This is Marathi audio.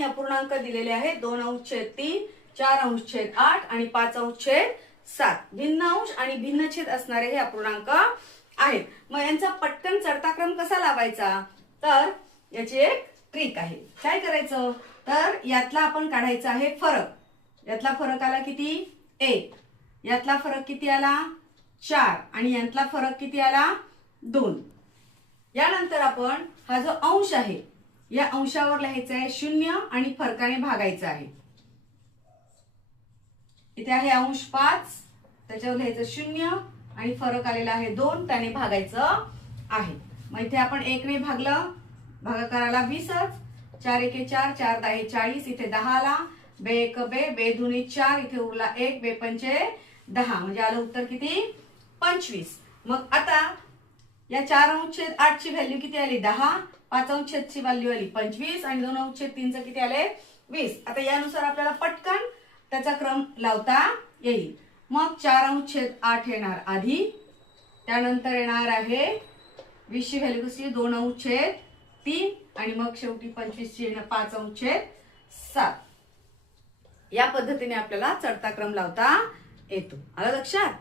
अपूर्णांक दिलेले आहेत 2/3, 4/8 आणि 5/7. भिन्न अंश आणि भिन्न छेद असणारे हे अपूर्णांक आहेत. मग यांचा पटकन चढता क्रम कसा लावायचा, तर याची एक ट्रिक आहे. काय करायचं, तर यातला आपण काढायचा आहे फरक. यातला फरक आला किती, 1. यातला फरक किती आला, 4. आणि यातला फरक किती आला, 2. यानंतर आपण हा जो अंश आहे या अंशावर लिहायचा आहे 0 आणि फरकाने भागायचं आहे. इथे आहे अंश 5, त्याच्यावर लिहायचं 0 आणि फरक आलेला आहे 2, त्याने भागायचं आहे. मग इथे आपण 1 ने भागलं, भागाकाराला 20च, 4 1 4, 4 10 40, इथे 10 आला, बे 1 बे, बे 2 4, इथे उरला 1, बे 5 10, म्हणजे आलं उत्तर किती, 25. मग आता या 4/8 ची व्हॅल्यू किती आली, 10. 5/8 ची व्हॅल्यू आली 25 आणि 2/3 चे किती आले, 20. आता यानुसार आपल्याला पटकन त्याचा क्रम लावता येईल. मग 4/8 येणार आधी, त्यानंतर येणार आहे 20 ची व्हॅल्यू कशी, 2/3 आणि मग शेवटी 25 ची येणार 5/7. या पद्धतीने आपल्याला चढता क्रम लावता येतो. आलं लक्षात.